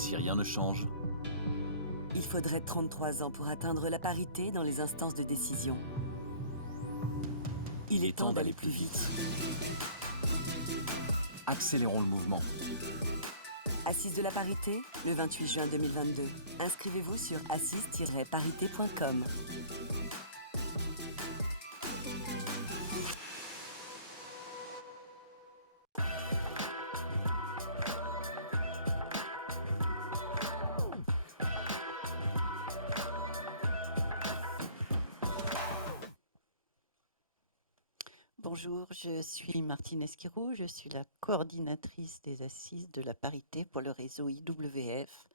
si rien ne change? Il faudrait 33 ans pour atteindre la parité dans les instances de décision. Il est temps d'aller plus vite. Accélérons le mouvement. Assises de la parité, le 28 juin 2022. Inscrivez-vous sur assise-parité.com. Bonjour, je suis Martine Esquirou, je suis la coordinatrice des assises de la parité pour le réseau IWF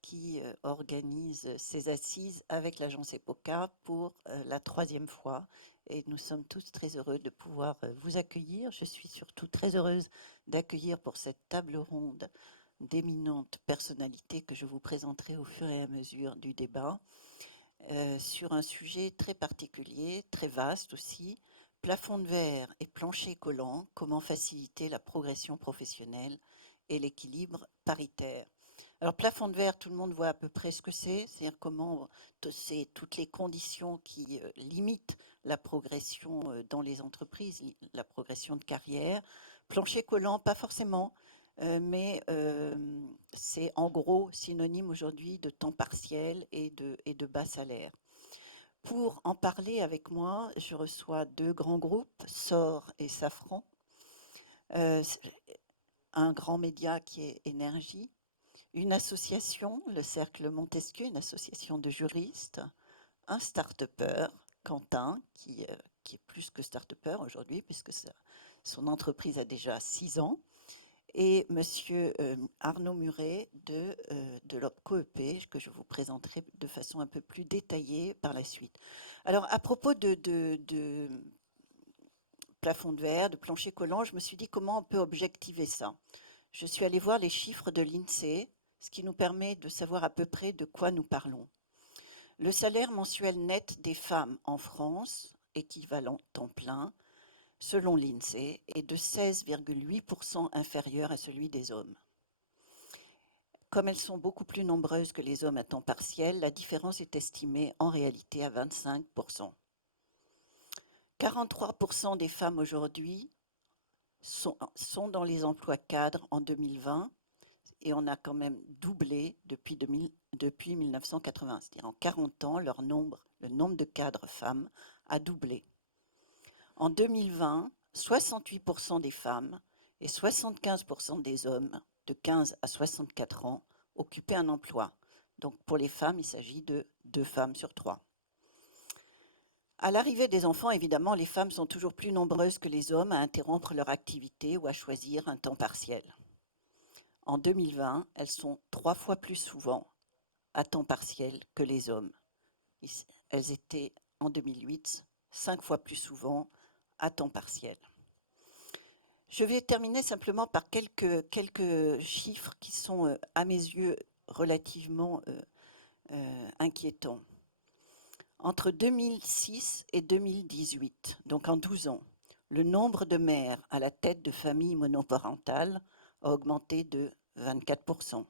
qui organise ces assises avec l'agence EPOCA pour la 3e fois et nous sommes tous très heureux de pouvoir vous accueillir. Je suis surtout très heureuse d'accueillir pour cette table ronde d'éminentes personnalités que je vous présenterai au fur et à mesure du débat sur un sujet très particulier, très vaste aussi, plafond de verre et plancher collant, comment faciliter la progression professionnelle et l'équilibre paritaire. Alors plafond de verre, tout le monde voit à peu près ce que c'est-à-dire comment c'est toutes les conditions qui limitent la progression dans les entreprises, la progression de carrière. Plancher collant, pas forcément, mais c'est en gros synonyme aujourd'hui de temps partiel et de bas salaire. Pour en parler avec moi, je reçois 2 grands groupes, SOR et Safran, un grand média qui est Énergie, une association, le Cercle Montesquieu, une association de juristes, un start-upper, Quentin, qui est plus que start-upper aujourd'hui puisque son entreprise a déjà 6 ans, et monsieur Arnaud Muret de l'OPCO-EP, que je vous présenterai de façon un peu plus détaillée par la suite. Alors, à propos de plafond de verre, de plancher collant, je me suis dit comment on peut objectiver ça. Je suis allée voir les chiffres de l'INSEE, ce qui nous permet de savoir à peu près de quoi nous parlons. Le salaire mensuel net des femmes en France, équivalent temps plein, selon l'INSEE, est de 16,8% inférieur à celui des hommes. Comme elles sont beaucoup plus nombreuses que les hommes à temps partiel, la différence est estimée en réalité à 25%. 43% des femmes aujourd'hui sont dans les emplois cadres en 2020 et on a quand même doublé depuis 1980. C'est-à-dire en 40 ans, le nombre de cadres femmes a doublé. En 2020, 68% des femmes et 75% des hommes de 15 à 64 ans occupaient un emploi. Donc pour les femmes, il s'agit de 2 femmes sur 3. À l'arrivée des enfants, évidemment, les femmes sont toujours plus nombreuses que les hommes à interrompre leur activité ou à choisir un temps partiel. En 2020, elles sont 3 fois plus souvent à temps partiel que les hommes. Elles étaient en 2008 5 fois plus souvent à temps partiel. Je vais terminer simplement par quelques chiffres qui sont, à mes yeux, relativement inquiétants. Entre 2006 et 2018, donc en 12 ans, le nombre de mères à la tête de familles monoparentales a augmenté de 24%.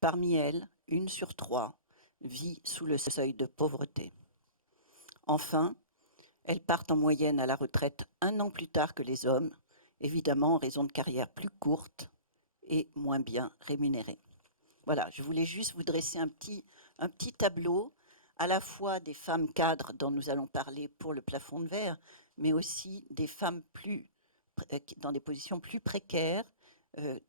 Parmi elles, 1 sur 3 vit sous le seuil de pauvreté. Enfin, elles partent en moyenne à la retraite 1 an plus tard que les hommes, évidemment en raison de carrières plus courtes et moins bien rémunérées. Voilà, je voulais juste vous dresser un petit tableau à la fois des femmes cadres dont nous allons parler pour le plafond de verre, mais aussi des femmes dans des positions plus précaires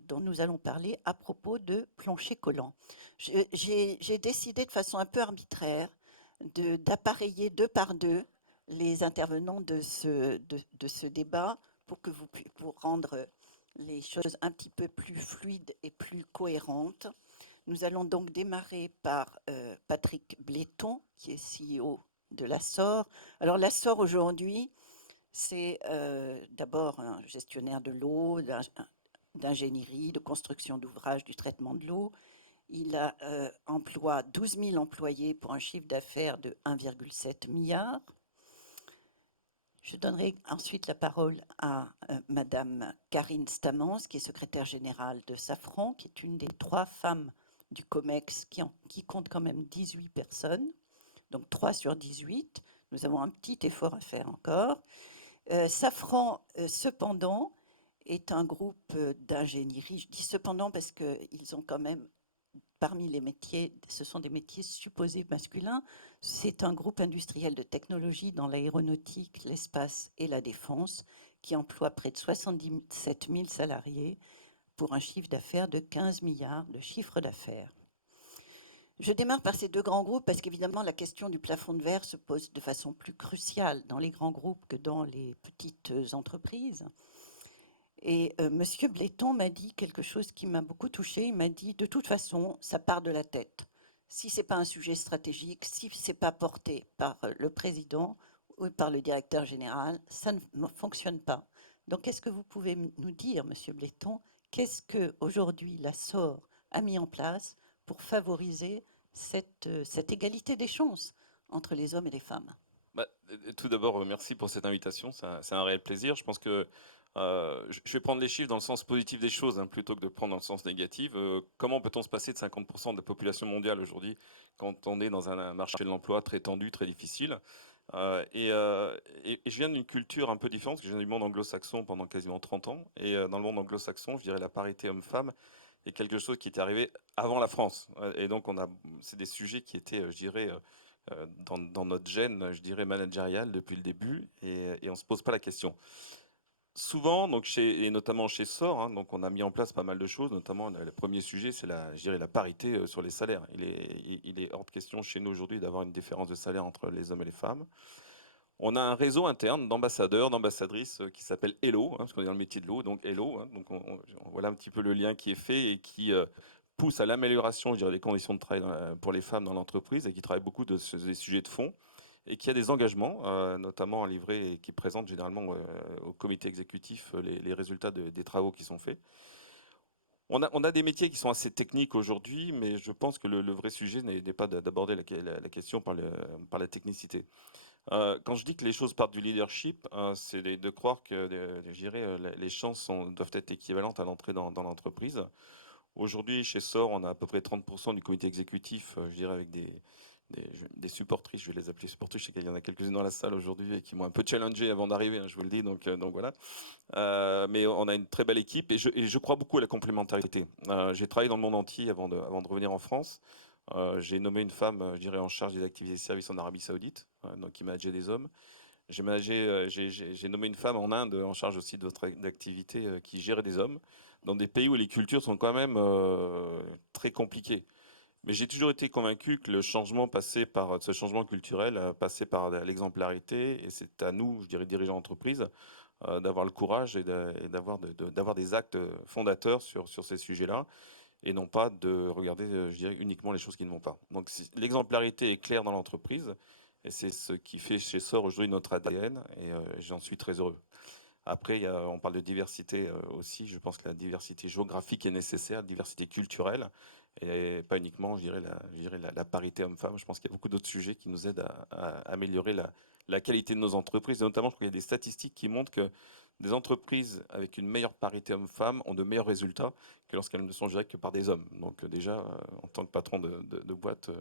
dont nous allons parler à propos de plancher collant. J'ai décidé de façon un peu arbitraire d'appareiller 2 par 2 les intervenants de ce débat pour rendre les choses un petit peu plus fluides et plus cohérentes. Nous allons donc démarrer par Patrick Bléton, qui est CEO de la SOR. Alors la SOR aujourd'hui, c'est d'abord un gestionnaire de l'eau, d'ingénierie, de construction d'ouvrages du traitement de l'eau. Il emploie 12 000 employés pour un chiffre d'affaires de 1,7 milliard. Je donnerai ensuite la parole à Madame Karine Stamans, qui est secrétaire générale de Safran, qui est une des 3 femmes du COMEX qui compte quand même 18 personnes, donc 3 sur 18. Nous avons un petit effort à faire encore. Safran, cependant, est un groupe d'ingénierie. Je dis cependant parce qu'ils ont quand même, parmi les métiers, ce sont des métiers supposés masculins. C'est un groupe industriel de technologie dans l'aéronautique, l'espace et la défense qui emploie près de 77 000 salariés pour un chiffre d'affaires de 15 milliards de chiffre d'affaires. Je démarre par ces deux grands groupes parce qu'évidemment la question du plafond de verre se pose de façon plus cruciale dans les grands groupes que dans les petites entreprises. Et Monsieur Bléton m'a dit quelque chose qui m'a beaucoup touchée. Il m'a dit, de toute façon, ça part de la tête. Si ce n'est pas un sujet stratégique, si ce n'est pas porté par le président ou par le directeur général, ça ne fonctionne pas. Donc, qu'est-ce que vous pouvez nous dire, Monsieur Bléton? Qu'est-ce qu'aujourd'hui la SOR a mis en place pour favoriser cette égalité des chances entre les hommes et les femmes? Tout d'abord, merci pour cette invitation. C'est un réel plaisir. Je pense que je vais prendre les chiffres dans le sens positif des choses, hein, plutôt que de prendre dans le sens négatif. Comment peut-on se passer de 50% de la population mondiale aujourd'hui quand on est dans un marché de l'emploi très tendu, très difficile? Et je viens d'une culture un peu différente, parce que je viens du monde anglo-saxon pendant quasiment 30 ans. Et dans le monde anglo-saxon, je dirais la parité homme-femme est quelque chose qui était arrivé avant la France. Et donc, c'est des sujets qui étaient, je dirais, dans notre gène, je dirais, managérial depuis le début, et on ne se pose pas la question. Souvent, donc et notamment chez SOR, hein, donc on a mis en place pas mal de choses, notamment le premier sujet, c'est je dirais, la parité sur les salaires. Il est hors de question chez nous aujourd'hui d'avoir une différence de salaire entre les hommes et les femmes. On a un réseau interne d'ambassadeurs, d'ambassadrices qui s'appelle Hello, hein, parce qu'on est dans le métier de l'eau, donc Hello. Hein, donc voilà un petit peu le lien qui est fait et qui pousse à l'amélioration, je dirais, des conditions de travail pour les femmes dans l'entreprise, et qui travaille beaucoup des sujets de fond, et qui a des engagements, notamment à livrer, et qui présente généralement au comité exécutif les résultats des travaux qui sont faits. On a des métiers qui sont assez techniques aujourd'hui, mais je pense que le vrai sujet n'est pas d'aborder la question par la technicité. Quand je dis que les choses partent du leadership, c'est de croire que, je dirais, les chances doivent être équivalentes à l'entrée dans l'entreprise. Aujourd'hui, chez SOR, on a à peu près 30% du comité exécutif, je dirais, avec des supportrices. Je vais les appeler supportrices. Je sais qu'il y en a quelques-unes dans la salle aujourd'hui et qui m'ont un peu challengé avant d'arriver, hein, je vous le dis. Donc voilà. Mais on a une très belle équipe, et je crois beaucoup à la complémentarité. J'ai travaillé dans le monde entier avant de revenir en France. J'ai nommé une femme, je dirais, en charge des activités de service en Arabie Saoudite, donc qui manageait des hommes. J'ai nommé une femme en Inde en charge aussi d'autres activités qui gérait des hommes, dans des pays où les cultures sont quand même très compliquées. Mais j'ai toujours été convaincu que ce changement culturel passait par l'exemplarité, et c'est à nous, je dirais, dirigeants d'entreprise, d'avoir le courage et d'avoir des actes fondateurs sur ces sujets-là, et non pas de regarder, je dirais, uniquement les choses qui ne vont pas. Donc l'exemplarité est claire dans l'entreprise, et c'est ce qui fait chez SOR aujourd'hui notre ADN, et j'en suis très heureux. Après, on parle de diversité aussi. Je pense que la diversité géographique est nécessaire, la diversité culturelle, et pas uniquement, je dirais, la parité homme-femme. Je pense qu'il y a beaucoup d'autres sujets qui nous aident à améliorer la qualité de nos entreprises. Et notamment, je crois qu'il y a des statistiques qui montrent que des entreprises avec une meilleure parité homme-femme ont de meilleurs résultats que lorsqu'elles ne sont gérées que par des hommes. Donc déjà, en tant que patron de boîte,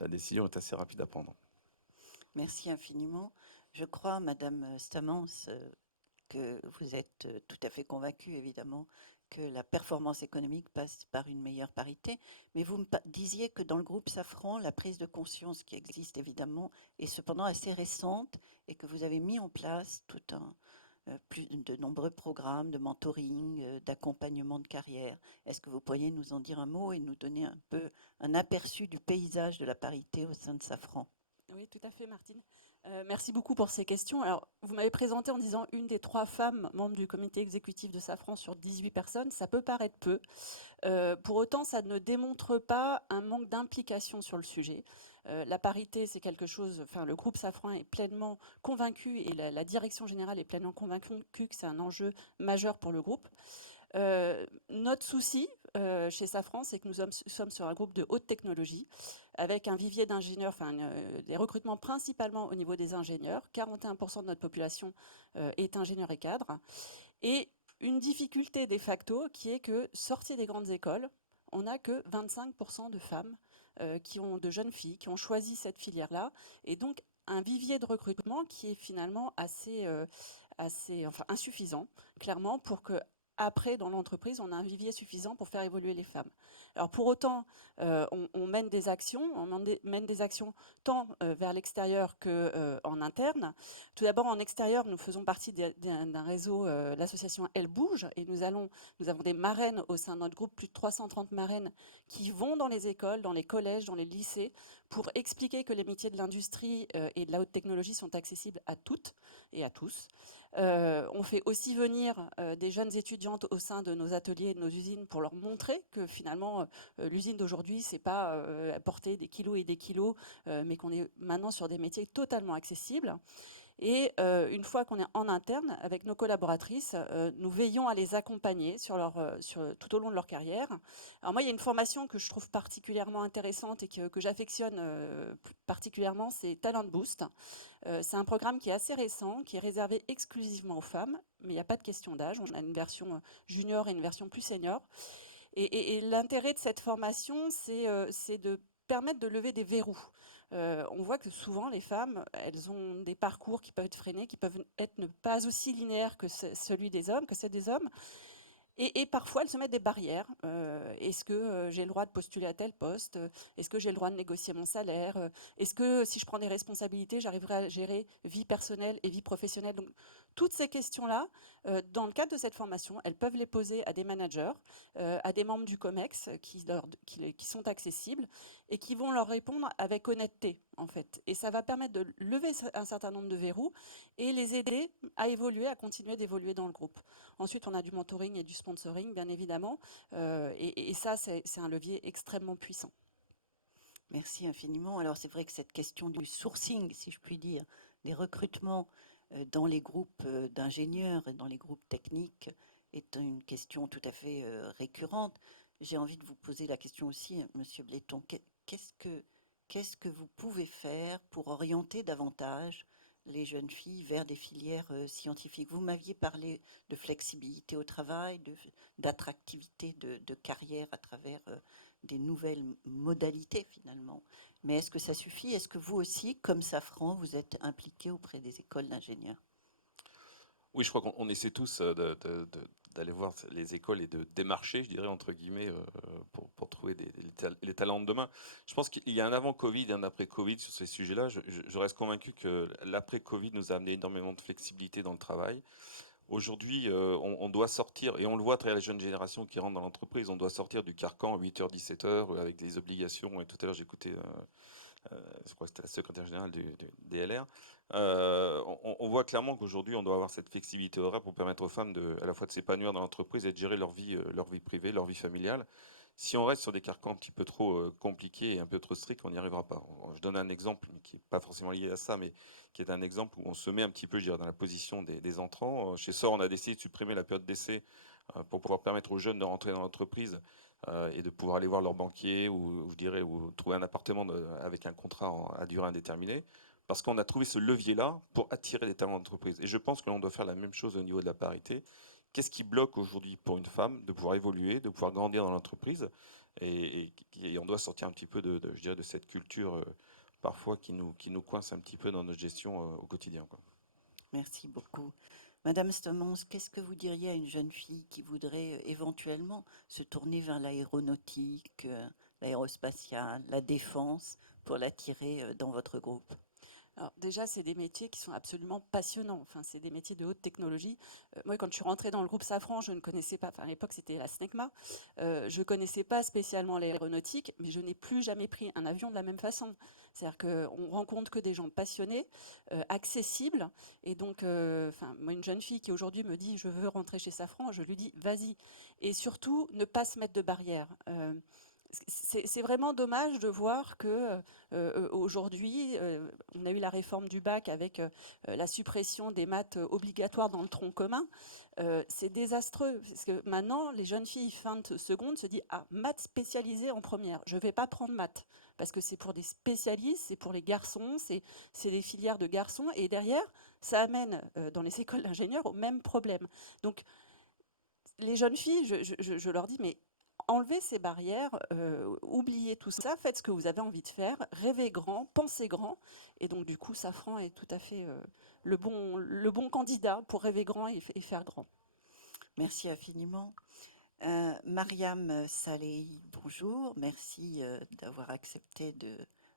la décision est assez rapide à prendre. Merci infiniment. Je crois, Madame Stamans, que vous êtes tout à fait convaincue, évidemment, que la performance économique passe par une meilleure parité. Mais vous me disiez que dans le groupe Safran, la prise de conscience qui existe, évidemment, est cependant assez récente, et que vous avez mis en place de nombreux programmes de mentoring, d'accompagnement de carrière. Est-ce que vous pourriez nous en dire un mot et nous donner un peu un aperçu du paysage de la parité au sein de Safran? Oui, tout à fait, Martine. Merci beaucoup pour ces questions. Alors, vous m'avez présenté en disant une des 3 femmes membres du comité exécutif de Safran sur 18 personnes. Ça peut paraître peu. Pour autant, ça ne démontre pas un manque d'implication sur le sujet. La parité, c'est quelque chose, enfin, le groupe Safran est pleinement convaincu, et la direction générale est pleinement convaincue que c'est un enjeu majeur pour le groupe. Notre souci chez Safran, c'est que nous sommes sur un groupe de haute technologie, avec un vivier d'ingénieurs, enfin des recrutements principalement au niveau des ingénieurs. 41% de notre population est ingénieur et cadre. Et une difficulté de facto qui est que, sortis des grandes écoles, on n'a que 25% de femmes, de jeunes filles qui ont choisi cette filière-là, et donc un vivier de recrutement qui est finalement enfin, insuffisant, clairement, pour que après, dans l'entreprise, on a un vivier suffisant pour faire évoluer les femmes. Alors pour autant, on mène des actions, mène des actions tant vers l'extérieur qu'en interne. Tout d'abord, en extérieur, nous faisons partie d'un réseau, l'association Elle Bouge, et nous avons des marraines au sein de notre groupe, plus de 330 marraines, qui vont dans les écoles, dans les collèges, dans les lycées, pour expliquer que les métiers de l'industrie et de la haute technologie sont accessibles à toutes et à tous. On fait aussi venir des jeunes étudiantes au sein de nos ateliers et de nos usines pour leur montrer que finalement l'usine d'aujourd'hui, c'est pas porter des kilos et des kilos, mais qu'on est maintenant sur des métiers totalement accessibles. Et une fois qu'on est en interne, avec nos collaboratrices, nous veillons à les accompagner tout au long de leur carrière. Alors moi, il y a une formation que je trouve particulièrement intéressante et que j'affectionne particulièrement, c'est Talent Boost. C'est un programme qui est assez récent, qui est réservé exclusivement aux femmes, mais il n'y a pas de question d'âge. On a une version junior et une version plus senior. Et l'intérêt de cette formation, c'est de permettre de lever des verrous. On voit que souvent les femmes, elles ont des parcours qui peuvent être freinés, qui peuvent être pas aussi linéaires que celui des hommes, que ceux des hommes. Et parfois, elles se mettent des barrières. Est-ce que j'ai le droit de postuler à tel poste? Est-ce que j'ai le droit de négocier mon salaire? Est-ce que si je prends des responsabilités, j'arriverai à gérer vie personnelle et vie professionnelle? Donc, toutes ces questions-là, dans le cadre de cette formation, elles peuvent les poser à des managers, à des membres du COMEX qui sont accessibles et qui vont leur répondre avec honnêteté, en fait. Et ça va permettre de lever un certain nombre de verrous et les aider à évoluer, à continuer d'évoluer dans le groupe. Ensuite, on a du mentoring et du sponsoring, bien évidemment. Et ça, c'est un levier extrêmement puissant. Merci infiniment. Alors c'est vrai que cette question du sourcing, si je puis dire, des recrutements dans les groupes d'ingénieurs et dans les groupes techniques est une question tout à fait récurrente. J'ai envie de vous poser la question aussi, Monsieur Bléton. Qu'est-ce que vous pouvez faire pour orienter davantage les jeunes filles vers des filières scientifiques? Vous m'aviez parlé de flexibilité au travail, d'attractivité de carrière à travers des nouvelles modalités finalement. Mais est-ce que ça suffit? Est-ce que vous aussi, comme Safran, vous êtes impliqué auprès des écoles d'ingénieurs? Oui, je crois qu'on essaie tous d'aller voir les écoles et de démarcher, je dirais, entre guillemets, pour trouver les talents de demain. Je pense qu'il y a un avant-Covid et un après-Covid sur ces sujets-là. Je reste convaincu que l'après-Covid nous a amené énormément de flexibilité dans le travail. Aujourd'hui, on doit sortir, et on le voit à travers les jeunes générations qui rentrent dans l'entreprise, on doit sortir du carcan à 8h, 17h, avec des obligations. Et tout à l'heure, j'écoutais je crois que c'était la secrétaire générale des LR. On voit clairement qu'aujourd'hui, on doit avoir cette flexibilité horaire pour permettre aux femmes à la fois de s'épanouir dans l'entreprise et de gérer leur vie privée, leur vie familiale. Si on reste sur des carcans un petit peu trop compliqués et un peu trop stricts, on n'y arrivera pas. Je donne un exemple qui n'est pas forcément lié à ça, mais qui est un exemple où on se met un petit peu, je dirais, dans la position des entrants. Chez SOR, on a décidé de supprimer la période d'essai pour pouvoir permettre aux jeunes de rentrer dans l'entreprise et de pouvoir aller voir leur banquier ou je dirais ou trouver un appartement avec un contrat à durée indéterminée, parce qu'on a trouvé ce levier-là pour attirer des talents d'entreprise. Et je pense que l'on doit faire la même chose au niveau de la parité. Qu'est-ce qui bloque aujourd'hui pour une femme de pouvoir évoluer, de pouvoir grandir dans l'entreprise, et on doit sortir un petit peu je dirais, de cette culture parfois qui nous coince un petit peu dans notre gestion au quotidien, quoi. Merci beaucoup. Madame Stomans, qu'est-ce que vous diriez à une jeune fille qui voudrait éventuellement se tourner vers l'aéronautique, l'aérospatiale, la défense, pour l'attirer dans votre groupe? Alors déjà, c'est des métiers qui sont absolument passionnants. Enfin, c'est des métiers de haute technologie. Moi, quand je suis rentrée dans le groupe Safran, je ne connaissais pas, enfin à l'époque c'était la SNECMA, je ne connaissais pas spécialement l'aéronautique, mais je n'ai plus jamais pris un avion de la même façon. C'est-à-dire qu'on rencontre que des gens passionnés, accessibles. Et donc, moi, une jeune fille qui aujourd'hui me dit « je veux rentrer chez Safran », je lui dis « vas-y ». Et surtout, ne pas se mettre de barrière. C'est vraiment dommage de voir que aujourd'hui, on a eu la réforme du bac avec la suppression des maths obligatoires dans le tronc commun. C'est désastreux parce que maintenant, les jeunes filles fin de seconde se disent ah, maths spécialisées en première. Je ne vais pas prendre maths parce que c'est pour des spécialistes, c'est pour les garçons, c'est des filières de garçons et derrière, ça amène dans les écoles d'ingénieurs au même problème. Donc, les jeunes filles, je leur dis mais enlevez ces barrières, oubliez tout ça, faites ce que vous avez envie de faire, rêvez grand, pensez grand. Et donc, du coup, Safran est tout à fait le bon candidat pour rêver grand et faire grand. Merci infiniment. Mariam Salehi, bonjour. Merci d'avoir accepté de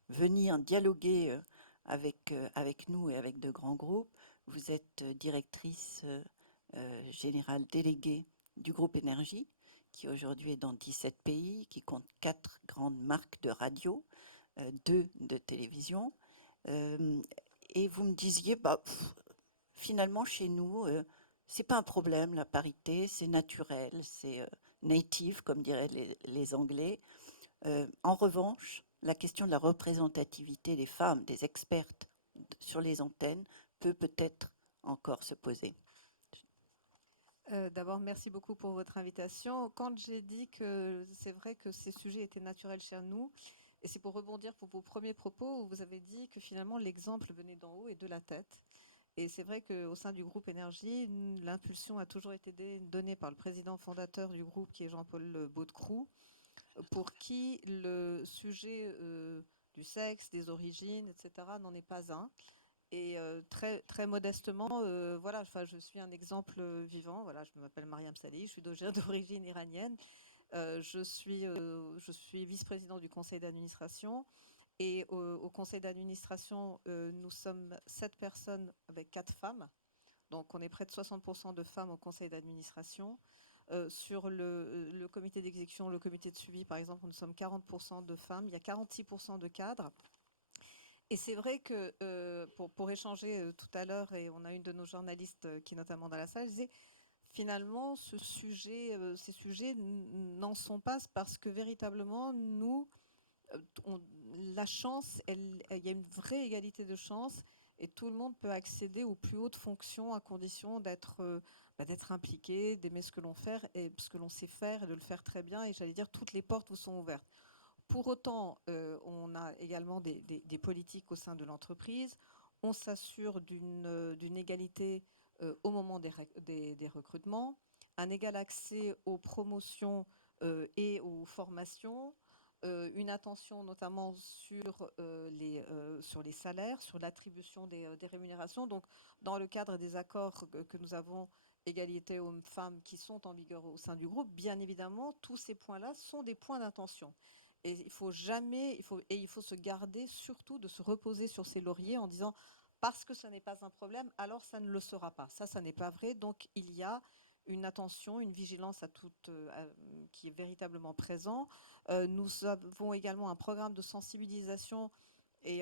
venir dialoguer avec nous et avec de grands groupes. Vous êtes directrice générale déléguée du groupe Énergie, qui aujourd'hui est dans 17 pays, qui compte 4 grandes marques de radio, 2 de télévision. Et vous me disiez, finalement, chez nous, c'est pas un problème, la parité, c'est naturel, c'est native, comme diraient les Anglais. En revanche, la question de la représentativité des femmes, des expertes sur les antennes, peut-être encore se poser. D'abord, merci beaucoup pour votre invitation. Quand j'ai dit que c'est vrai que ces sujets étaient naturels chez nous, et c'est pour rebondir pour vos premiers propos où vous avez dit que finalement l'exemple venait d'en haut et de la tête. Et c'est vrai qu'au sein du groupe Énergie, l'impulsion a toujours été donnée par le président fondateur du groupe, qui est Jean-Paul Baudecroux, pour qui le sujet du sexe, des origines, etc., n'en est pas un. Et très, très modestement, voilà, je suis un exemple vivant. Voilà, je m'appelle Mariam Salehi, je suis d'origine iranienne. Je suis vice-président du conseil d'administration. Et au conseil d'administration, nous sommes 7 personnes avec 4 femmes. Donc, on est près de 60% de femmes au conseil d'administration. Sur le comité d'exécution, le comité de suivi, par exemple, nous sommes 40% de femmes. Il y a 46% de cadres. Et c'est vrai que pour échanger tout à l'heure, et on a une de nos journalistes qui est notamment dans la salle, disait finalement ces sujets n'en sont pas parce que véritablement nous, la chance, il y a une vraie égalité de chance et tout le monde peut accéder aux plus hautes fonctions à condition d'être impliqué, d'aimer ce que l'on fait et ce que l'on sait faire et de le faire très bien. Et j'allais dire, toutes les portes vous sont ouvertes. Pour autant, on a également des politiques au sein de l'entreprise. On s'assure d'une égalité au moment des recrutements, un égal accès aux promotions et aux formations, une attention notamment sur les salaires, sur l'attribution des rémunérations. Donc, dans le cadre des accords que nous avons, égalité hommes-femmes qui sont en vigueur au sein du groupe, bien évidemment, tous ces points-là sont des points d'intention. Et il faut se garder surtout de se reposer sur ses lauriers en disant parce que ce n'est pas un problème, alors ça ne le sera pas. Ça n'est pas vrai. Donc il y a une attention, une vigilance qui est véritablement présent. Nous avons également un programme de sensibilisation et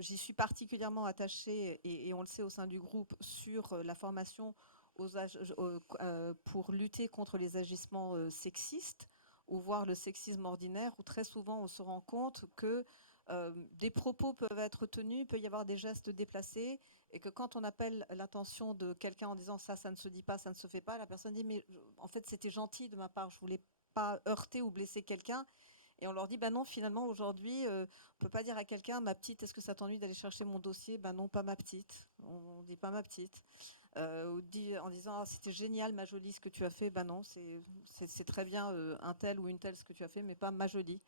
j'y suis particulièrement attachée et on le sait au sein du groupe sur la formation pour lutter contre les agissements sexistes ou voir le sexisme ordinaire, où très souvent on se rend compte que des propos peuvent être tenus, il peut y avoir des gestes déplacés, et que quand on appelle l'attention de quelqu'un en disant ça ne se dit pas, ça ne se fait pas, la personne dit mais en fait c'était gentil de ma part, je voulais pas heurter ou blesser quelqu'un. Et on leur dit, non, finalement, aujourd'hui, on ne peut pas dire à quelqu'un, ma petite, est-ce que ça t'ennuie d'aller chercher mon dossier? Non, pas ma petite. On ne dit pas ma petite. Ou en disant, c'était génial, ma jolie, ce que tu as fait. Non, c'est très bien un tel ou une telle ce que tu as fait, mais pas ma jolie.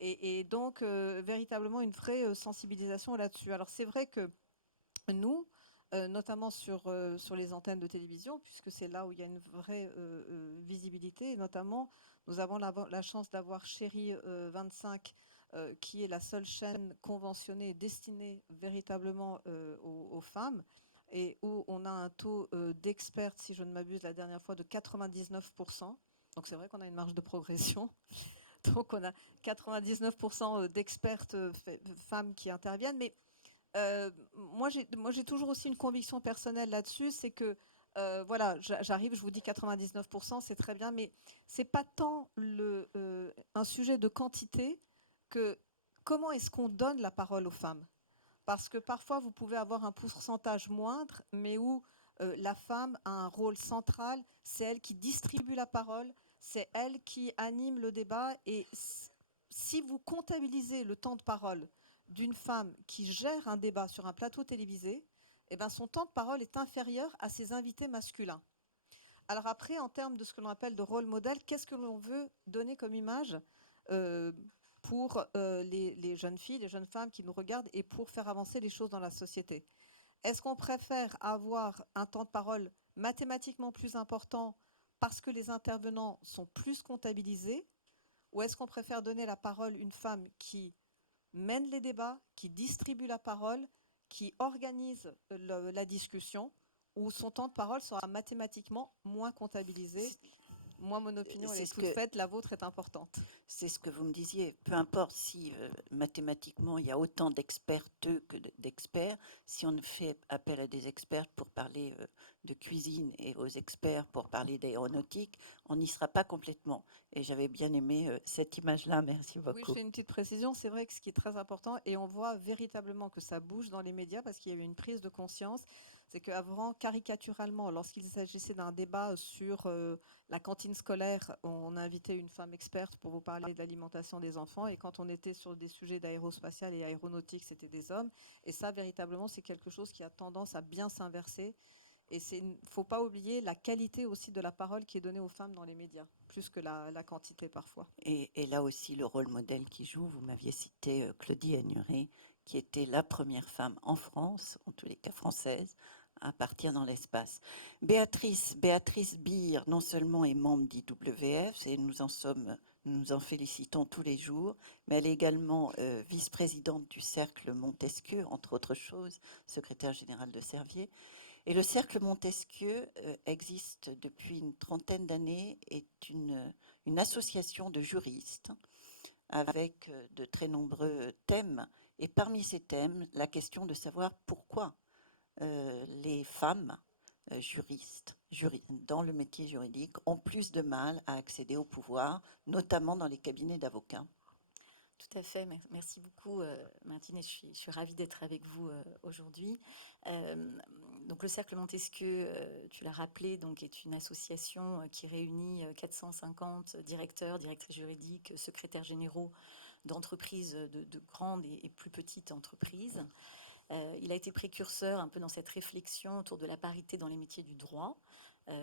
Et donc, véritablement, une vraie sensibilisation là-dessus. Alors, c'est vrai que nous, notamment sur les antennes de télévision, puisque c'est là où il y a une vraie visibilité, et notamment, nous avons la chance d'avoir Chérie 25, qui est la seule chaîne conventionnée destinée véritablement aux femmes, et où on a un taux d'expertes, si je ne m'abuse, la dernière fois, de 99%. Donc c'est vrai qu'on a une marge de progression. Donc on a 99% d'expertes femmes qui interviennent. Mais moi j'ai toujours aussi une conviction personnelle là-dessus, c'est que voilà, j'arrive, je vous dis 99%, c'est très bien, mais c'est pas tant un sujet de quantité que comment est-ce qu'on donne la parole aux femmes. Parce que parfois, vous pouvez avoir un pourcentage moindre, mais où la femme a un rôle central, c'est elle qui distribue la parole, c'est elle qui anime le débat. Et si vous comptabilisez le temps de parole d'une femme qui gère un débat sur un plateau télévisé, eh ben son temps de parole est inférieur à ses invités masculins. Alors après, en termes de ce que l'on appelle de rôle modèle, qu'est-ce que l'on veut donner comme image pour les jeunes filles, les jeunes femmes qui nous regardent et pour faire avancer les choses dans la société? Est-ce qu'on préfère avoir un temps de parole mathématiquement plus important parce que les intervenants sont plus comptabilisés? Ou est-ce qu'on préfère donner la parole à une femme qui mène les débats, qui distribue la parole, qui organise la discussion, où son temps de parole sera mathématiquement moins comptabilisé? Moi, mon opinion, elle C'est est ce toute que, faite, la vôtre est importante. c'est ce que vous me disiez. Peu importe si mathématiquement il y a autant d'expertes que d'experts, si on fait appel à des experts pour parler de cuisine et aux experts pour parler d'aéronautique, on n'y sera pas complètement. Et j'avais bien aimé cette image-là. Merci Oui, je beaucoup. fais une petite précision. C'est vrai que ce qui est très important, et on voit véritablement que ça bouge dans les médias parce qu'il y a eu une prise de conscience, c'est qu'avant, caricaturalement, lorsqu'il s'agissait d'un débat sur la cantine scolaire, on invitait une femme experte pour vous parler de l'alimentation des enfants, et quand on était sur des sujets d'aérospatial et aéronautique, c'était des hommes. Et ça, véritablement, c'est quelque chose qui a tendance à bien s'inverser. Et il ne faut pas oublier la qualité aussi de la parole qui est donnée aux femmes dans les médias, plus que la quantité parfois. Et là aussi, le rôle modèle qui joue, vous m'aviez cité Claudie Aigneret, qui était la première femme en France, en tous les cas française, à partir dans l'espace. Béatrice Bihr, non seulement est membre d'IWF, et nous nous en félicitons tous les jours, mais elle est également vice-présidente du Cercle Montesquieu, entre autres choses, secrétaire générale de Servier. Et le Cercle Montesquieu existe depuis une trentaine d'années, est une association de juristes avec de très nombreux thèmes. Et parmi ces thèmes, la question de savoir pourquoi les femmes juristes dans le métier juridique ont plus de mal à accéder au pouvoir, notamment dans les cabinets d'avocats. Tout à fait, merci beaucoup Martine, et je suis ravie d'être avec vous aujourd'hui. Donc le Cercle Montesquieu, tu l'as rappelé, donc est une association qui réunit 450 directeurs, directrices juridiques, secrétaires généraux d'entreprises, de grandes et plus petites entreprises. Il a été précurseur un peu dans cette réflexion autour de la parité dans les métiers du droit.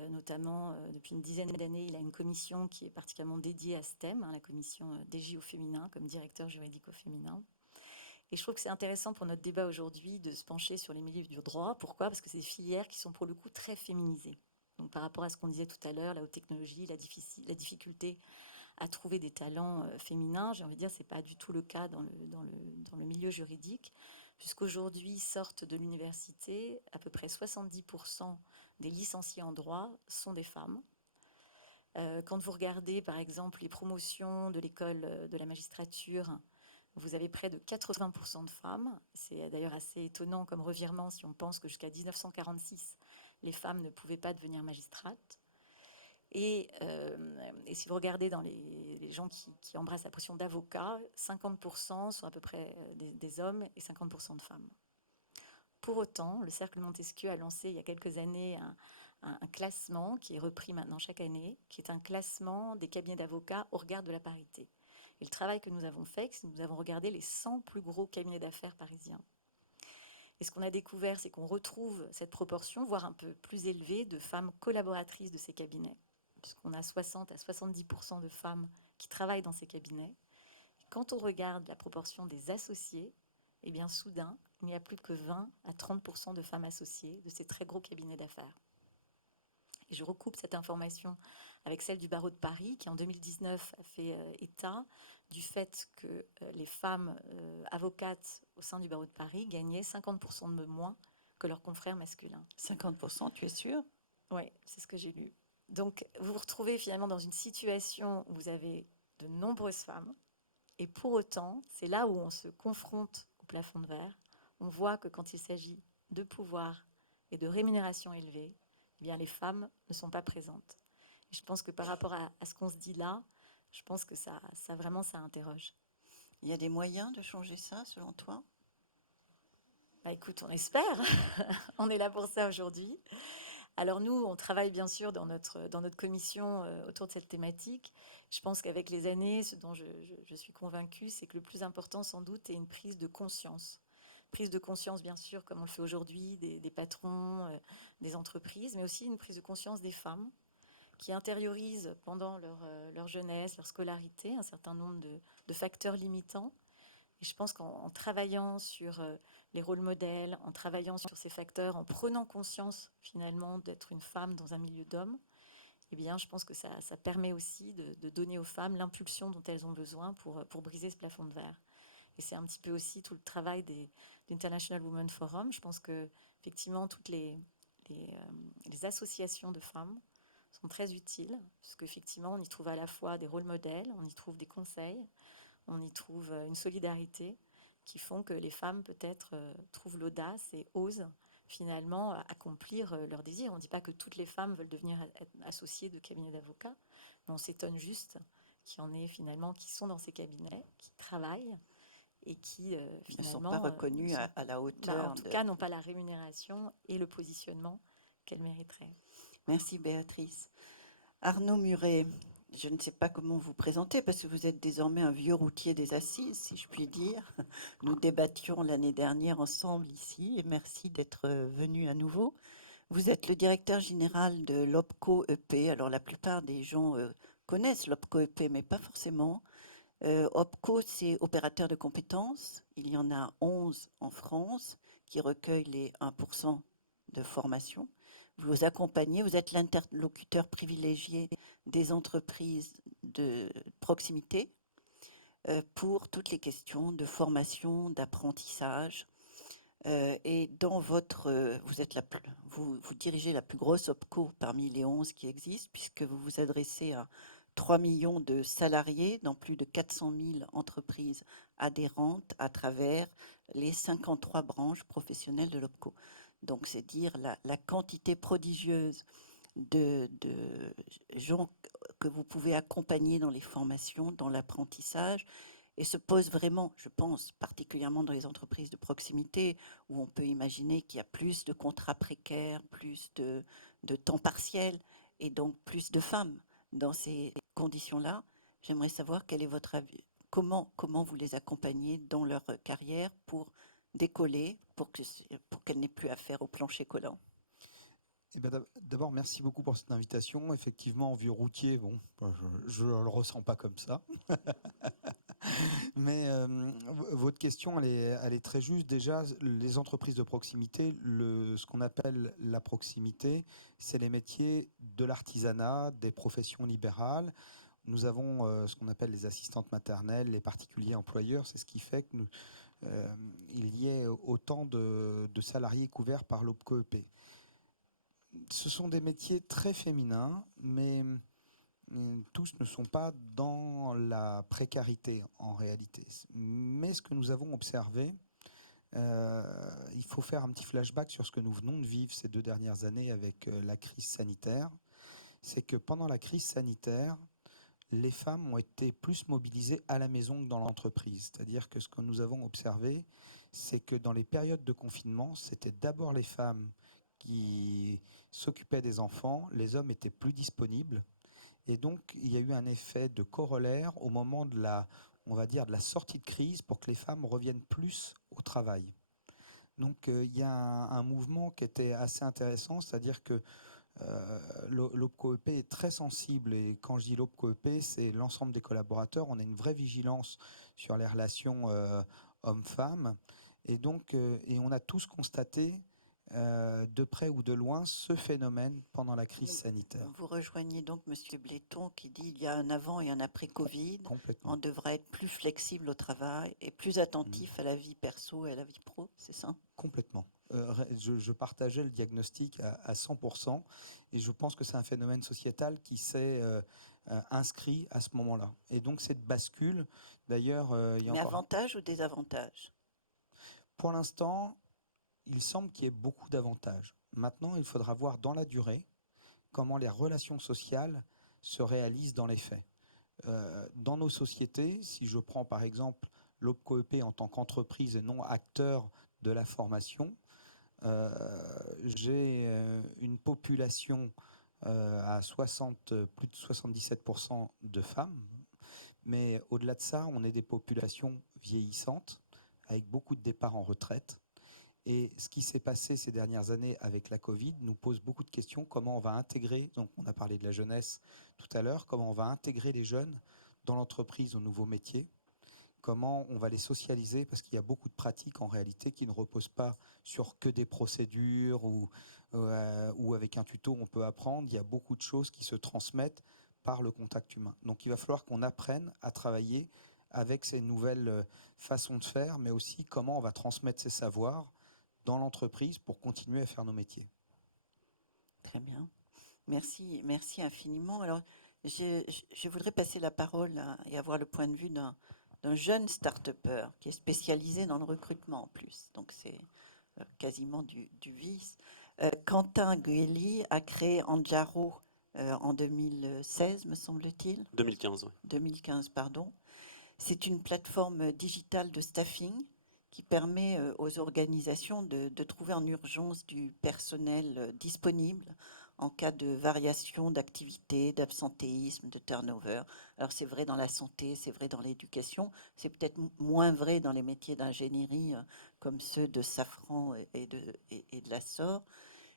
Notamment, depuis une dizaine d'années, il a une commission qui est particulièrement dédiée à ce thème, la commission DJ au féminin, comme directeur juridique au féminin. Et je trouve que c'est intéressant pour notre débat aujourd'hui de se pencher sur les milieux du droit. Pourquoi? Parce que c'est des filières qui sont pour le coup très féminisées. Donc par rapport à ce qu'on disait tout à l'heure, la haute technologie, la difficulté à trouver des talents féminins, j'ai envie de dire, c'est pas du tout le cas dans le milieu juridique, puisqu'aujourd'hui sortent de l'université à peu près 70% des licenciés en droit sont des femmes. Quand vous regardez par exemple les promotions de l'école de la magistrature, vous avez près de 80% de femmes. C'est d'ailleurs assez étonnant comme revirement si on pense que jusqu'à 1946, les femmes ne pouvaient pas devenir magistrates. Et si vous regardez dans les gens qui embrassent la profession d'avocat, 50% sont à peu près des hommes et 50% de femmes. Pour autant, le Cercle Montesquieu a lancé il y a quelques années un classement qui est repris maintenant chaque année, qui est un classement des cabinets d'avocats au regard de la parité. Et le travail que nous avons fait, c'est que nous avons regardé les 100 plus gros cabinets d'affaires parisiens. Et ce qu'on a découvert, c'est qu'on retrouve cette proportion, voire un peu plus élevée, de femmes collaboratrices de ces cabinets, puisqu'on a 60 à 70% de femmes qui travaillent dans ces cabinets. Et quand on regarde la proportion des associés, eh bien soudain, il n'y a plus que 20 à 30% de femmes associées de ces très gros cabinets d'affaires. Et je recoupe cette information avec celle du barreau de Paris, qui en 2019 a fait état du fait que les femmes avocates au sein du barreau de Paris gagnaient 50% de moins que leurs confrères masculins. 50%, tu es sûre? Oui, c'est ce que j'ai lu. Donc vous vous retrouvez finalement dans une situation où vous avez de nombreuses femmes, et pour autant, c'est là où on se confronte au plafond de verre. On voit que quand il s'agit de pouvoir et de rémunération élevée, eh bien, les femmes ne sont pas présentes. Et je pense que par rapport à ce qu'on se dit là, je pense que ça interroge. Il y a des moyens de changer ça, selon toi? Bah, écoute, on espère. On est là pour ça aujourd'hui. Alors nous, on travaille bien sûr dans notre commission autour de cette thématique. Je pense qu'avec les années, ce dont je suis convaincue, c'est que le plus important sans doute est une prise de conscience. Prise de conscience, bien sûr, comme on le fait aujourd'hui, des patrons, des entreprises, mais aussi une prise de conscience des femmes qui intériorisent pendant leur jeunesse, leur scolarité, un certain nombre de facteurs limitants. Et je pense qu'en travaillant sur les rôles modèles, en travaillant sur ces facteurs, en prenant conscience finalement d'être une femme dans un milieu d'hommes, eh bien, je pense que ça permet aussi de donner aux femmes l'impulsion dont elles ont besoin pour briser ce plafond de verre. Et c'est un petit peu aussi tout le travail d'International Women Forum. Je pense que effectivement toutes les associations de femmes sont très utiles, parce qu'effectivement on y trouve à la fois des rôles modèles, on y trouve des conseils, on y trouve une solidarité qui font que les femmes peut-être trouvent l'audace et osent finalement accomplir leurs désirs. On ne dit pas que toutes les femmes veulent devenir associées de cabinets d'avocats, mais on s'étonne juste qu'il y en ait finalement qui sont dans ces cabinets, qui travaillent et qui Ne sont finalement pas reconnus à la en hauteur tout de... cas n'ont pas la rémunération et le positionnement qu'elles mériteraient. Merci Béatrice. Arnaud Muret, je ne sais pas comment vous présenter parce que vous êtes désormais un vieux routier des assises, si je puis dire. Nous débattions l'année dernière ensemble ici et merci d'être venu à nouveau. Vous êtes le directeur général de l'OPCO EP. Alors la plupart des gens connaissent l'OPCO EP, mais pas forcément. OPCO, c'est opérateur de compétences. Il y en a 11 en France qui recueillent les 1% de formation. Vous accompagnez, vous êtes l'interlocuteur privilégié des entreprises de proximité pour toutes les questions de formation, d'apprentissage. Et dans votre, vous dirigez la plus grosse OPCO parmi les 11 qui existent, puisque vous vous adressez à 3 millions de salariés dans plus de 400 000 entreprises adhérentes à travers les 53 branches professionnelles de l'OPCO. Donc c'est dire la quantité prodigieuse de gens que vous pouvez accompagner dans les formations, dans l'apprentissage, et se pose vraiment, je pense, particulièrement dans les entreprises de proximité, où on peut imaginer qu'il y a plus de contrats précaires, plus de temps partiel, et donc plus de femmes dans ces conditions-là. J'aimerais savoir quel est votre avis, comment vous les accompagnez dans leur carrière pour décoller, pour qu'elles n'aient plus affaire au plancher collant. Eh ben, d'abord, merci beaucoup pour cette invitation. Effectivement, vieux routier, bon, je ne le ressens pas comme ça. Mais votre question, elle est très juste. Déjà, les entreprises de proximité, ce qu'on appelle la proximité, c'est les métiers de l'artisanat, des professions libérales. Nous avons ce qu'on appelle les assistantes maternelles, les particuliers employeurs. C'est ce qui fait que il y ait autant de salariés couverts par l'OPCO EP. Ce sont des métiers très féminins, mais tous ne sont pas dans la précarité en réalité. Mais ce que nous avons observé, il faut faire un petit flashback sur ce que nous venons de vivre ces 2 dernières années avec la crise sanitaire. C'est que pendant la crise sanitaire, les femmes ont été plus mobilisées à la maison que dans l'entreprise. C'est-à-dire que ce que nous avons observé, c'est que dans les périodes de confinement, c'était d'abord les femmes qui s'occupaient des enfants, les hommes étaient plus disponibles. Et donc, il y a eu un effet de corollaire au moment de on va dire, de la sortie de crise pour que les femmes reviennent plus au travail. Donc, il y a un mouvement qui était assez intéressant, c'est-à-dire que l'OPCO EP est très sensible, et quand je dis l'OPCO EP, c'est l'ensemble des collaborateurs. On a une vraie vigilance sur les relations hommes-femmes, et donc, et on a tous constaté de près ou de loin ce phénomène pendant la crise sanitaire. Vous rejoignez donc Monsieur Bléton qui dit qu'il y a un avant et un après Covid. Complètement. On devrait être plus flexible au travail et plus attentif à la vie perso et à la vie pro, c'est ça? Complètement. Je partageais le diagnostic à 100%, et je pense que c'est un phénomène sociétal qui s'est inscrit à ce moment-là. Et donc cette bascule, d'ailleurs... Mais avantages ou désavantages? Pour l'instant, il semble qu'il y ait beaucoup d'avantages. Maintenant, il faudra voir dans la durée comment les relations sociales se réalisent dans les faits. Dans nos sociétés, si je prends par exemple l'OPCO EP en tant qu'entreprise et non acteur de la formation, j'ai une population à plus de 77% de femmes, mais au-delà de ça, on est des populations vieillissantes avec beaucoup de départs en retraite. Et ce qui s'est passé ces dernières années avec la Covid nous pose beaucoup de questions. Comment on va intégrer, donc on a parlé de la jeunesse tout à l'heure, comment on va intégrer les jeunes dans l'entreprise aux nouveaux métiers, comment on va les socialiser, parce qu'il y a beaucoup de pratiques en réalité qui ne reposent pas sur que des procédures ou avec un tuto on peut apprendre. Il y a beaucoup de choses qui se transmettent par le contact humain. Donc il va falloir qu'on apprenne à travailler avec ces nouvelles façons de faire, mais aussi comment on va transmettre ces savoirs dans l'entreprise pour continuer à faire nos métiers. Très bien. Merci, merci infiniment. Alors, je voudrais passer la parole et avoir le point de vue d'un jeune start-upper qui est spécialisé dans le recrutement en plus. Donc, c'est quasiment du vice. Quentin Guelli a créé Anjaro en 2016, me semble-t-il. 2015, oui. 2015, pardon. C'est une plateforme digitale de staffing qui permet aux organisations de trouver en urgence du personnel disponible en cas de variation d'activité, d'absentéisme, de turnover. Alors c'est vrai dans la santé, c'est vrai dans l'éducation, c'est peut-être moins vrai dans les métiers d'ingénierie comme ceux de Safran et de l'Assor.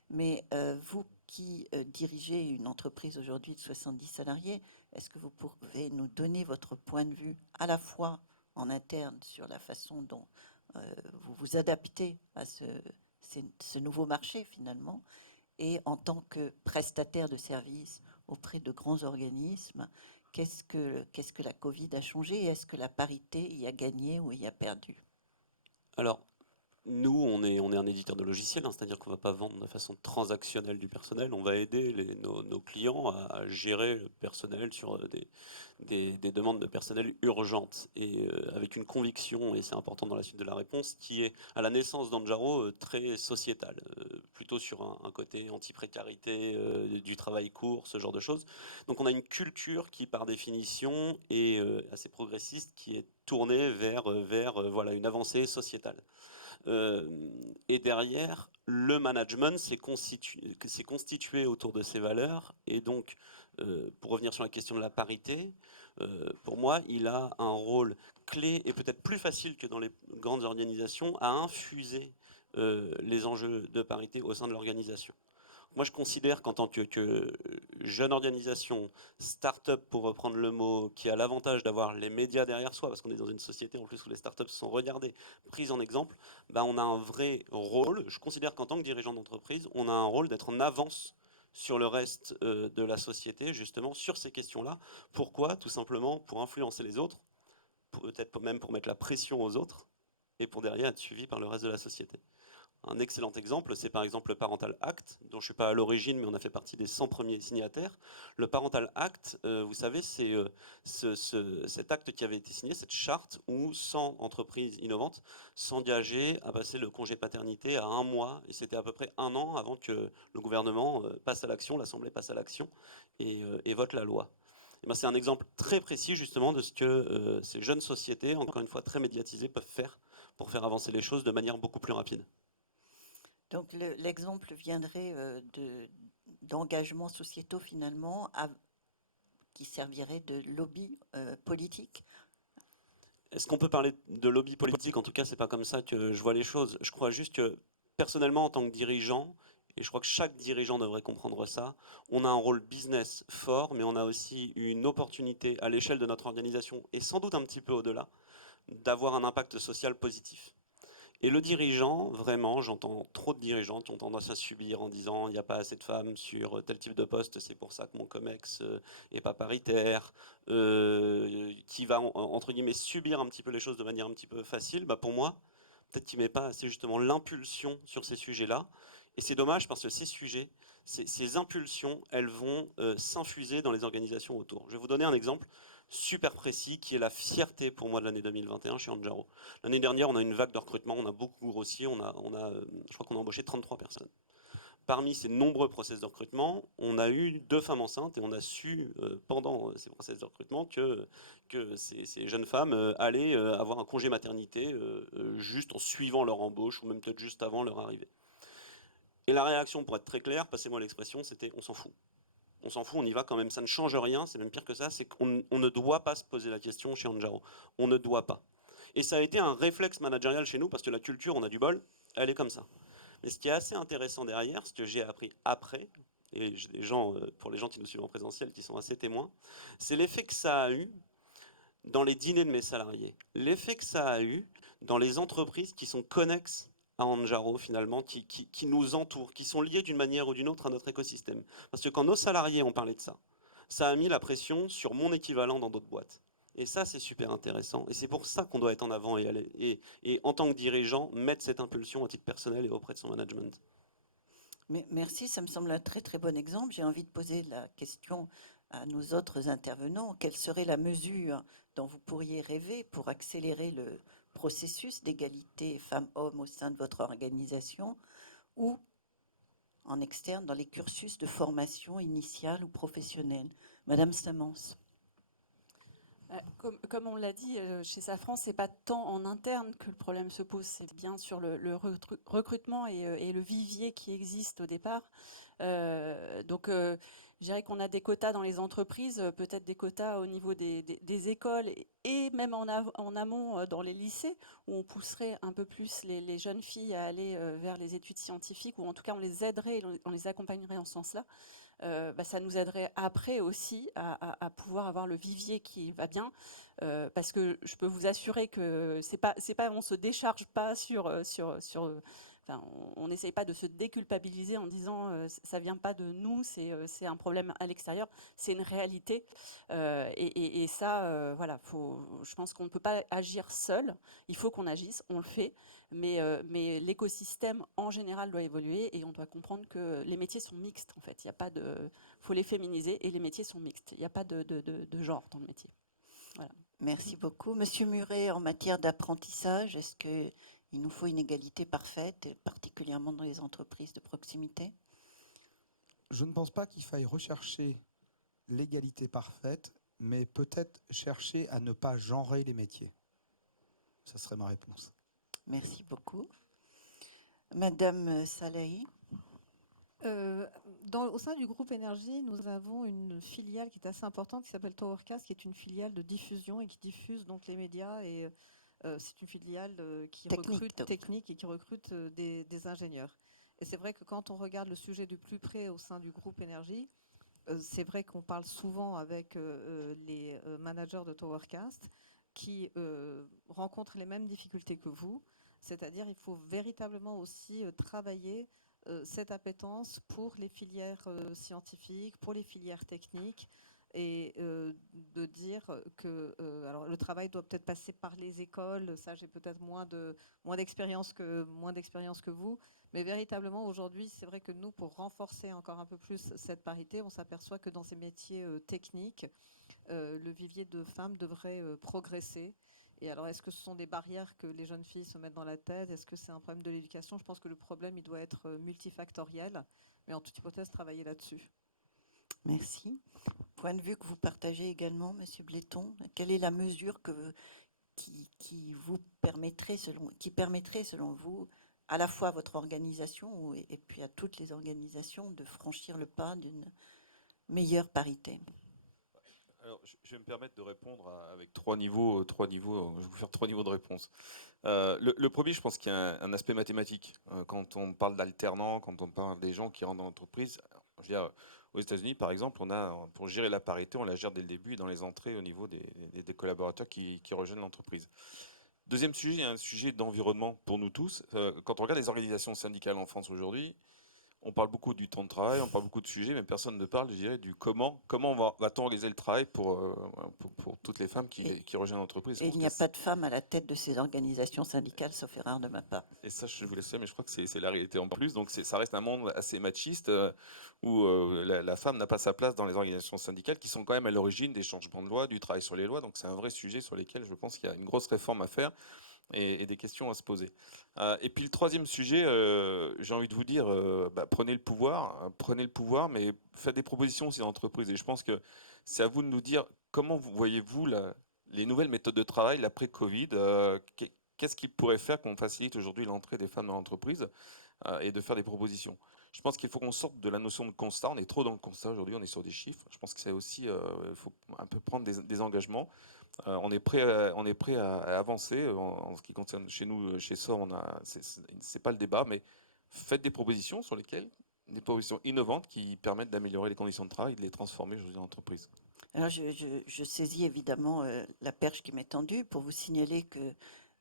Mais vous qui dirigez une entreprise aujourd'hui de 70 salariés, est-ce que vous pouvez nous donner votre point de vue à la fois en interne sur la façon dont vous vous adaptez à ce nouveau marché finalement, et en tant que prestataire de services auprès de grands organismes, qu'est-ce que la Covid a changé et est-ce que la parité y a gagné ou y a perdu? Alors, nous, on est un éditeur de logiciels, hein, c'est-à-dire qu'on ne va pas vendre de façon transactionnelle du personnel, on va aider nos clients à gérer le personnel sur des demandes de personnel urgentes, et avec une conviction, et c'est important dans la suite de la réponse, qui est à la naissance d'Anjaro très sociétale, plutôt sur un côté anti-précarité, du travail court, ce genre de choses. Donc on a une culture qui, par définition, est assez progressiste, qui est tournée vers voilà, une avancée sociétale. Et derrière, le management s'est constitué autour de ces valeurs. Et donc, pour revenir sur la question de la parité, pour moi, il a un rôle clé et peut-être plus facile que dans les grandes organisations à infuser les enjeux de parité au sein de l'organisation. Moi, je considère qu'en tant que jeune organisation, start-up pour reprendre le mot, qui a l'avantage d'avoir les médias derrière soi, parce qu'on est dans une société en plus où les start-up sont regardées, prises en exemple, bah, on a un vrai rôle. Je considère qu'en tant que dirigeant d'entreprise, on a un rôle d'être en avance sur le reste de la société, justement, sur ces questions-là. Pourquoi? Tout simplement pour influencer les autres, peut-être même pour mettre la pression aux autres, et pour derrière être suivi par le reste de la société. Un excellent exemple, c'est par exemple le Parental Act, dont je ne suis pas à l'origine, mais on a fait partie des 100 premiers signataires. Le Parental Act, vous savez, c'est cet acte qui avait été signé, cette charte où 100 entreprises innovantes s'engageaient à passer le congé paternité à 1 mois, et c'était à peu près 1 an avant que le gouvernement passe à l'action, l'Assemblée passe à l'action et vote la loi. Ben, c'est un exemple très précis justement de ce que ces jeunes sociétés, encore une fois très médiatisées, peuvent faire pour faire avancer les choses de manière beaucoup plus rapide. Donc l'exemple viendrait d'engagements sociétaux finalement qui serviraient de lobby politique. Est-ce qu'on peut parler de lobby politique? En tout cas, c'est pas comme ça que je vois les choses. Je crois juste que personnellement, en tant que dirigeant, et je crois que chaque dirigeant devrait comprendre ça, on a un rôle business fort, mais on a aussi une opportunité à l'échelle de notre organisation, et sans doute un petit peu au-delà, d'avoir un impact social positif. Et le dirigeant, vraiment, j'entends trop de dirigeants qui ont tendance à subir en disant il n'y a pas assez de femmes sur tel type de poste, c'est pour ça que mon COMEX n'est pas paritaire, qui va, entre guillemets, subir un petit peu les choses de manière un petit peu facile. Bah pour moi, peut-être qu'il ne met pas assez justement l'impulsion sur ces sujets-là. Et c'est dommage parce que ces sujets, ces impulsions, elles vont s'infuser dans les organisations autour. Je vais vous donner un exemple super précis qui est la fierté pour moi de l'année 2021 chez Anjaro. L'année dernière, on a une vague de recrutement, on a beaucoup grossi, je crois qu'on a embauché 33 personnes. Parmi ces nombreux process de recrutement, on a eu 2 femmes enceintes et on a su, pendant ces process de recrutement, que ces jeunes femmes allaient avoir un congé maternité juste en suivant leur embauche ou même peut-être juste avant leur arrivée. Et la réaction, pour être très clair, passez-moi l'expression, c'était on s'en fout. On s'en fout, on y va quand même, ça ne change rien, c'est même pire que ça, c'est qu'on ne doit pas se poser la question chez Anjaro. On ne doit pas. Et ça a été un réflexe managérial chez nous, parce que la culture, on a du bol, Elle est comme ça. Mais ce qui est assez intéressant derrière, ce que j'ai appris après, et j'ai des gens, pour les gens qui nous suivent en présentiel, qui sont assez témoins, c'est l'effet que ça a eu dans les dîners de mes salariés, l'effet que ça a eu dans les entreprises qui sont connexes à Anjaro finalement, qui nous entourent, qui sont liées d'une manière ou d'une autre à notre écosystème. Parce que quand nos salariés ont parlé de ça, ça a mis la pression sur mon équivalent dans d'autres boîtes. Et ça, c'est super intéressant. Et c'est pour ça qu'on doit être en avant et en tant que dirigeant, mettre cette impulsion à titre personnel et auprès de son management. Merci, ça me semble un très très bon exemple. J'ai envie de poser la question à nos autres intervenants. Quelle serait la mesure dont vous pourriez rêver pour accélérer le processus d'égalité femmes-hommes au sein de votre organisation ou en externe dans les cursus de formation initiale ou professionnelle? Madame Samans. Comme on l'a dit, chez Safran, c'est pas tant en interne que le problème se pose, c'est bien sur le recrutement et le vivier qui existe au départ. Je dirais qu'on a des quotas dans les entreprises, peut-être des quotas au niveau des écoles et même en amont dans les lycées, où on pousserait un peu plus les jeunes filles à aller vers les études scientifiques, ou en tout cas on les aiderait, on les accompagnerait en ce sens-là. Ça nous aiderait après aussi à pouvoir avoir le vivier qui va bien, parce que je peux vous assurer que on se décharge pas enfin, on n'essaye pas de se déculpabiliser en disant ça vient pas de nous, c'est un problème à l'extérieur, c'est une réalité. Et ça, voilà, je pense qu'on ne peut pas agir seul, il faut qu'on agisse, on le fait, mais l'écosystème en général doit évoluer et on doit comprendre que les métiers sont mixtes en fait. Il y a pas de, faut les féminiser et les métiers sont mixtes. Il n'y a pas de genre dans le métier. Voilà. Merci beaucoup. Monsieur Muret, en matière d'apprentissage, est-ce qu'il nous faut une égalité parfaite, particulièrement dans les entreprises de proximité? Je ne pense pas qu'il faille rechercher l'égalité parfaite, mais peut-être chercher à ne pas genrer les métiers. Ça serait ma réponse. Merci beaucoup. Madame Salahi. Au sein du groupe Énergie, nous avons une filiale qui est assez importante qui s'appelle Towercast, qui est une filiale de diffusion et qui diffuse donc les médias. Et c'est une filiale qui recrute technique et qui recrute des ingénieurs. Et c'est vrai que quand on regarde le sujet de plus près au sein du groupe Énergie, c'est vrai qu'on parle souvent avec les managers de Towercast qui rencontrent les mêmes difficultés que vous. C'est-à-dire il faut véritablement aussi travailler cette appétence pour les filières scientifiques, pour les filières techniques, et de dire que alors le travail doit peut-être passer par les écoles. Ça, j'ai peut-être moins d'expérience que vous, mais véritablement aujourd'hui, c'est vrai que nous, pour renforcer encore un peu plus cette parité, on s'aperçoit que dans ces métiers techniques, le vivier de femmes devrait progresser. Et alors, est-ce que ce sont des barrières que les jeunes filles se mettent dans la tête? Est-ce que c'est un problème de l'éducation? Je pense que le problème, il doit être multifactoriel, mais en toute hypothèse, travailler là-dessus. Merci. Point de vue que vous partagez également, Monsieur Bléton. Quelle est la mesure qui permettrait selon vous, à la fois à votre organisation et puis à toutes les organisations, de franchir le pas d'une meilleure parité? Alors, je vais me permettre de répondre avec trois niveaux. Je vais vous faire 3 niveaux de réponse. Le premier, je pense qu'il y a un aspect mathématique. Quand on parle d'alternants, quand on parle des gens qui rentrent dans l'entreprise, je veux dire, aux États-Unis, par exemple, pour gérer la parité, on la gère dès le début et dans les entrées au niveau des collaborateurs qui rejoignent l'entreprise. Deuxième sujet, il y a un sujet d'environnement pour nous tous. Quand on regarde les organisations syndicales en France aujourd'hui, on parle beaucoup du temps de travail, on parle beaucoup de sujets, mais personne ne parle, je dirais, du comment va-t-on organiser le travail pour toutes les femmes qui rejoignent l'entreprise. Et il n'y a pas de femmes à la tête de ces organisations syndicales, sauf erreur de ma part. Et ça, je vous laisse dire, mais je crois que c'est la réalité en plus. Donc ça reste un monde assez machiste où la femme n'a pas sa place dans les organisations syndicales qui sont quand même à l'origine des changements de loi, du travail sur les lois. Donc c'est un vrai sujet sur lequel je pense qu'il y a une grosse réforme à faire et des questions à se poser. Et puis le troisième sujet, j'ai envie de vous dire, prenez le pouvoir, mais faites des propositions aussi dans l'entreprise. Et je pense que c'est à vous de nous dire comment voyez-vous les nouvelles méthodes de travail, l'après-Covid, qu'est-ce qui pourrait faire qu'on facilite aujourd'hui l'entrée des femmes dans l'entreprise et de faire des propositions. Je pense qu'il faut qu'on sorte de la notion de constat. On est trop dans le constat aujourd'hui, on est sur des chiffres. Je pense que c'est aussi, il faut un peu prendre des engagements. On est prêt à avancer. En ce qui concerne chez nous, chez SOR, c'est pas le débat, mais faites des propositions sur lesquelles, des propositions innovantes qui permettent d'améliorer les conditions de travail et de les transformer aujourd'hui en entreprise. Alors, je saisis évidemment la perche qui m'est tendue pour vous signaler que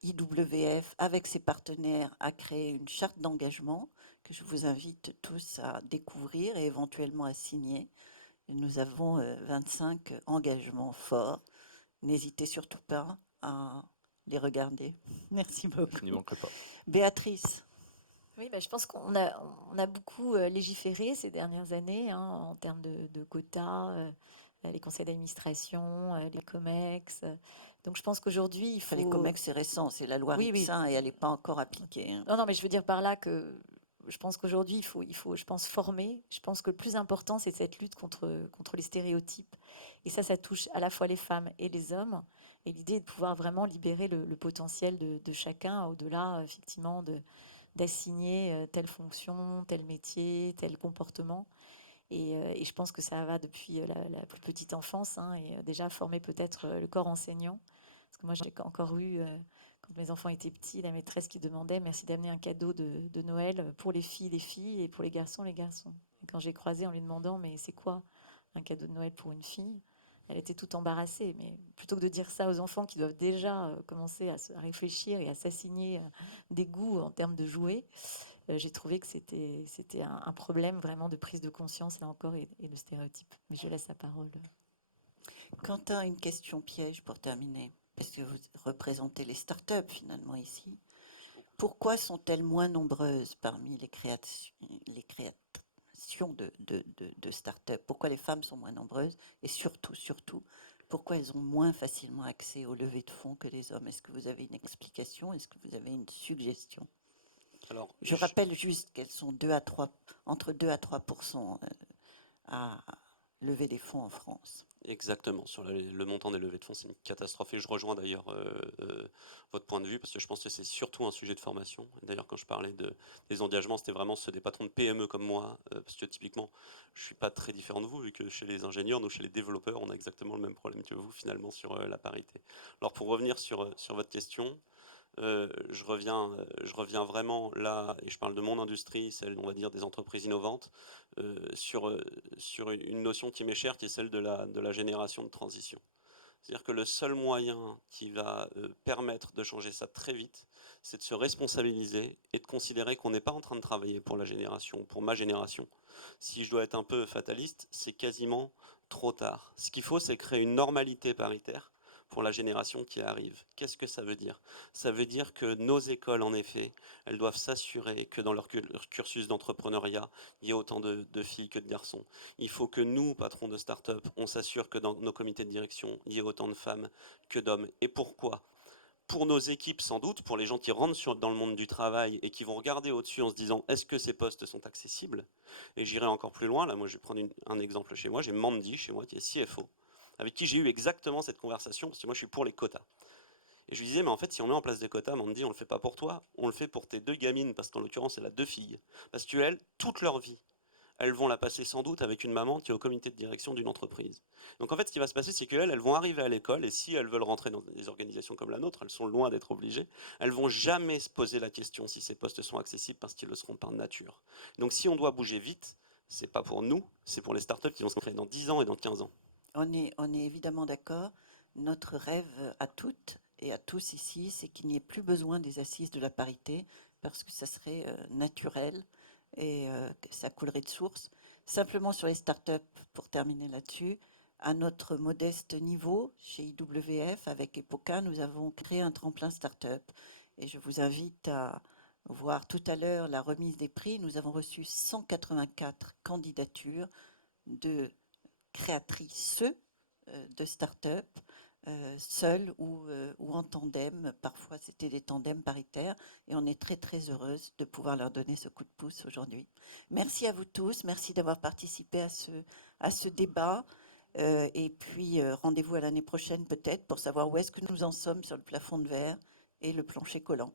IWF, avec ses partenaires, a créé une charte d'engagement que je vous invite tous à découvrir et éventuellement à signer. Et nous avons 25 engagements forts. N'hésitez surtout pas à les regarder. Merci Je n'y beaucoup. manquerai pas. Béatrice. Oui, bah, je pense qu'on a beaucoup légiféré ces dernières années hein, en termes de quotas, les conseils d'administration, les COMEX. Donc je pense qu'aujourd'hui, il Enfin, les faut... COMEX, c'est récent, c'est la loi Oui, oui. Rixain et elle n'est pas encore appliquée. hein. Non, mais je veux dire par là que je pense qu'aujourd'hui, il faut, je pense, former. Je pense que le plus important, c'est cette lutte contre les stéréotypes. Et ça touche à la fois les femmes et les hommes. Et l'idée est de pouvoir vraiment libérer le potentiel de chacun, au-delà, effectivement, d'assigner telle fonction, tel métier, tel comportement. Et je pense que ça va depuis la plus petite enfance, hein, et déjà former peut-être le corps enseignant. Parce que moi, j'ai encore eu, quand mes enfants étaient petits, la maîtresse qui demandait merci d'amener un cadeau de Noël pour les filles et pour les garçons, les garçons. Et quand j'ai croisé en lui demandant mais c'est quoi un cadeau de Noël pour une fille, elle était toute embarrassée. Mais plutôt que de dire ça aux enfants qui doivent déjà commencer à réfléchir et à s'assigner des goûts en termes de jouets, j'ai trouvé que c'était un problème vraiment de prise de conscience, là encore, et de stéréotypes. Mais je laisse la parole. Quentin, une question piège pour terminer, parce que vous représentez les startups finalement ici. Pourquoi sont-elles moins nombreuses parmi les créations de startups? Pourquoi les femmes sont moins nombreuses? Et surtout, pourquoi elles ont moins facilement accès aux levées de fonds que les hommes? Est-ce que vous avez une explication? Est-ce que vous avez une suggestion? Alors, Je rappelle juste qu'elles sont entre 2 à 3% à lever des fonds en France. exactement, sur le montant des levées de fonds, c'est une catastrophe. Et je rejoins d'ailleurs votre point de vue, parce que je pense que c'est surtout un sujet de formation. D'ailleurs, quand je parlais des engagements, c'était vraiment ceux des patrons de PME comme moi, parce que typiquement, je ne suis pas très différent de vous, vu que chez les ingénieurs, nous, chez les développeurs, on a exactement le même problème que vous, finalement, sur la parité. Alors, pour revenir sur votre question, je reviens vraiment là, et je parle de mon industrie, celle, on va dire, des entreprises innovantes, sur une notion qui m'est chère, qui est celle de la génération de transition. C'est-à-dire que le seul moyen qui va permettre de changer ça très vite, c'est de se responsabiliser et de considérer qu'on n'est pas en train de travailler pour la génération, pour ma génération. Si je dois être un peu fataliste, c'est quasiment trop tard. Ce qu'il faut, c'est créer une normalité paritaire pour la génération qui arrive. Qu'est-ce que ça veut dire? Ça veut dire que nos écoles, en effet, elles doivent s'assurer que dans leur cursus d'entrepreneuriat, il y ait autant de filles que de garçons. Il faut que nous, patrons de start-up, on s'assure que dans nos comités de direction, il y ait autant de femmes que d'hommes. Et pourquoi? Pour nos équipes, sans doute, pour les gens qui rentrent dans le monde du travail et qui vont regarder au-dessus en se disant est-ce que ces postes sont accessibles? Et j'irai encore plus loin. Là, moi, je vais prendre un exemple chez moi. J'ai Mandy, chez moi, qui est CFO, avec qui j'ai eu exactement cette conversation, parce que moi, je suis pour les quotas. Et je lui disais, mais en fait, si on met en place des quotas, Mandy, on le fait pas pour toi, on le fait pour tes deux gamines, parce qu'en l'occurrence, elle a deux filles. Parce que elles, toute leur vie, elles vont la passer sans doute avec une maman qui est au comité de direction d'une entreprise. Donc en fait, ce qui va se passer, c'est qu'elles, elles vont arriver à l'école, et si elles veulent rentrer dans des organisations comme la nôtre, elles sont loin d'être obligées, elles vont jamais se poser la question si ces postes sont accessibles, parce qu'ils le seront par nature. Donc si on doit bouger vite, c'est pas pour nous, c'est pour les startups qui vont se créer dans 10 ans et dans 15 ans. On est évidemment d'accord. Notre rêve à toutes et à tous ici, c'est qu'il n'y ait plus besoin des assises de la parité, parce que ça serait naturel et que ça coulerait de source. Simplement sur les startups, pour terminer là-dessus, à notre modeste niveau, chez IWF, avec EPOCA, nous avons créé un tremplin startup. Et je vous invite à voir tout à l'heure la remise des prix. Nous avons reçu 184 candidatures de créatrices de start-up, seules ou en tandem. Parfois, c'était des tandems paritaires et on est très, très heureuse de pouvoir leur donner ce coup de pouce aujourd'hui. Merci à vous tous. Merci d'avoir participé à ce débat. Et puis, rendez-vous à l'année prochaine peut-être pour savoir où est-ce que nous en sommes sur le plafond de verre et le plancher collant.